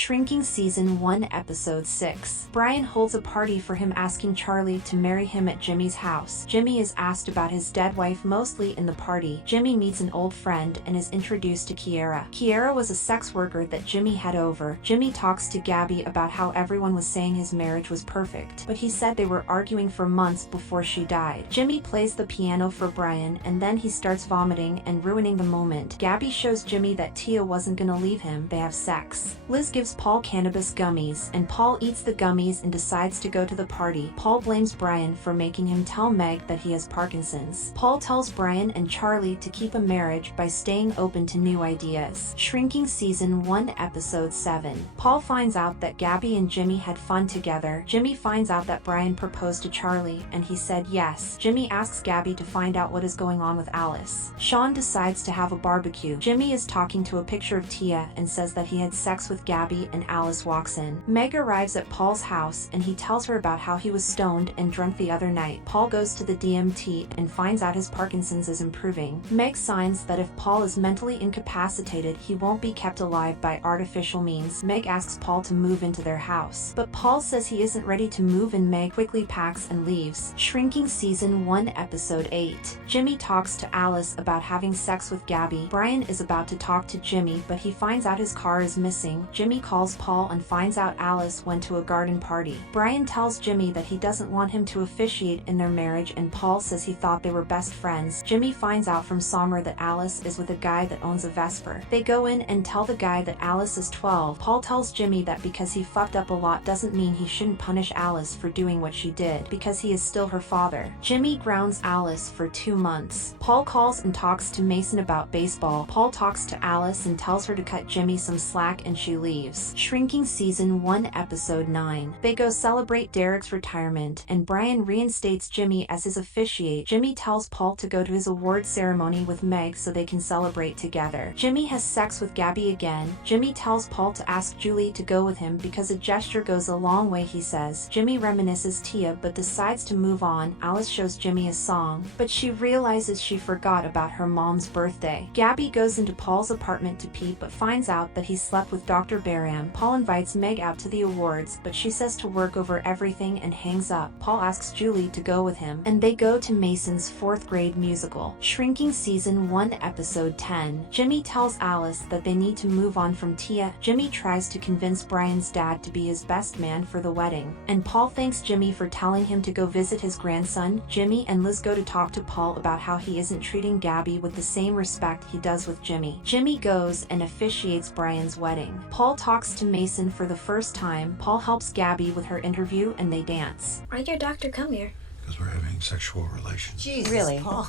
Shrinking Season 1 Episode 6. Brian holds a party for him, asking Charlie to marry him at Jimmy's house. Jimmy is asked about his dead wife mostly in the party. Jimmy meets an old friend and is introduced to Kiera. Kiera was a sex worker that Jimmy had over. Jimmy talks to Gabby about how everyone was saying his marriage was perfect, but he said they were arguing for months before she died. Jimmy plays the piano for Brian and then he starts vomiting and ruining the moment. Gabby shows Jimmy that Tia wasn't gonna leave him. They have sex. Liz gives Paul cannabis gummies, and Paul eats the gummies and decides to go to the party. Paul blames Brian for making him tell Meg that he has Parkinson's. Paul tells Brian and Charlie to keep a marriage by staying open to new ideas. Shrinking Season 1 Episode 7. Paul finds out that Gabby and Jimmy had fun together. Jimmy finds out that Brian proposed to Charlie, and he said yes. Jimmy asks Gabby to find out what is going on with Alice. Sean decides to have a barbecue. Jimmy is talking to a picture of Tia and says that he had sex with Gabby, and Alice walks in. Meg arrives at Paul's house and he tells her about how he was stoned and drunk the other night. Paul goes to the DMT and finds out his Parkinson's is improving. Meg signs that if Paul is mentally incapacitated, he won't be kept alive by artificial means. Meg asks Paul to move into their house, but Paul says he isn't ready to move and Meg quickly packs and leaves. Shrinking Season 1 Episode 8. Jimmy talks to Alice about having sex with Gabby. Brian is about to talk to Jimmy, but he finds out his car is missing. Jimmy calls Paul and finds out Alice went to a garden party. Brian tells Jimmy that he doesn't want him to officiate in their marriage, and Paul says he thought they were best friends. Jimmy finds out from Sommer that Alice is with a guy that owns a Vesper. They go in and tell the guy that Alice is 12. Paul tells Jimmy that because he fucked up a lot doesn't mean he shouldn't punish Alice for doing what she did, because he is still her father. Jimmy grounds Alice for 2 months. Paul calls and talks to Mason about baseball. Paul talks to Alice and tells her to cut Jimmy some slack, and she leaves. Shrinking Season 1 Episode 9. They go celebrate Derek's retirement, and Brian reinstates Jimmy as his officiate. Jimmy tells Paul to go to his award ceremony with Meg so they can celebrate together. Jimmy has sex with Gabby again. Jimmy tells Paul to ask Julie to go with him because a gesture goes a long way, he says. Jimmy reminisces Tia but decides to move on. Alice shows Jimmy a song, but she realizes she forgot about her mom's birthday. Gabby goes into Paul's apartment to pee but finds out that he slept with Dr. Baram. Paul invites Meg out to the awards, but she says to work over everything and hangs up. Paul asks Julie to go with him, and they go to Mason's 4th grade musical. Shrinking Season 1 Episode 10. Jimmy tells Alice that they need to move on from Tia. Jimmy tries to convince Brian's dad to be his best man for the wedding, and Paul thanks Jimmy for telling him to go visit his grandson. Jimmy and Liz go to talk to Paul about how he isn't treating Gabby with the same respect he does with Jimmy. Jimmy goes and officiates Brian's wedding. Paul talks to Mason for the first time. Paul helps Gabby with her interview and they dance. Why'd your doctor come here? Because we're having sexual relations. Jesus, Really? Paul.